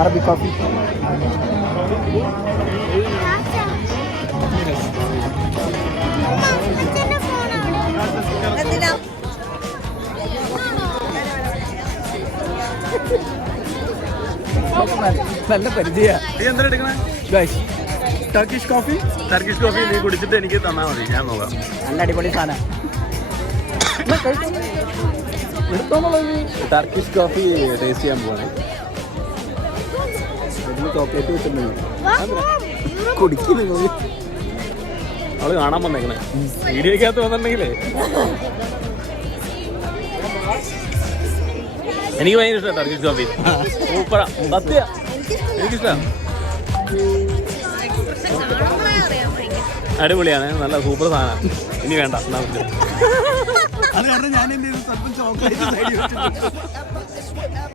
Arabic coffee. നല്ല പരിചയ. എന്താ എടുക്കണേ? Turkish coffee. ടർക്കിഷ് കോഫി നീ കുടിച്ചിട്ട് എനിക്ക് തന്നാൽ മതി, ഞാൻ നോക്കാം. നല്ല അടിപൊളി സാധനം. ടർക്കിഷ് കോഫി ടേസ്റ്റ് ചെയ്യാൻ പോവാണ്. ചോക്ലേറ്റ് വെച്ചിട്ടുണ്ടെങ്കിൽ കുടിക്കുന്നു. അവള് കാണാൻ വന്നേക്കണേ വീഡിയോക്കകത്ത് വന്നിട്ടുണ്ടെങ്കിലേ. എനിക്ക് ഭയങ്കര ഇഷ്ടമാണ് ടർക്കിഷ് കോഫി. സൂപ്പറാ, സത്യ എനിക്കിഷ്ടമാണ്. അടിപൊളിയാണ്, നല്ല സൂപ്പർ സാധനം. ഇനി വേണ്ട. അത് കാരണം ഞാൻ എന്ത് ചെയ്തു, സ്വല്പം ചോക്ലേറ്റ്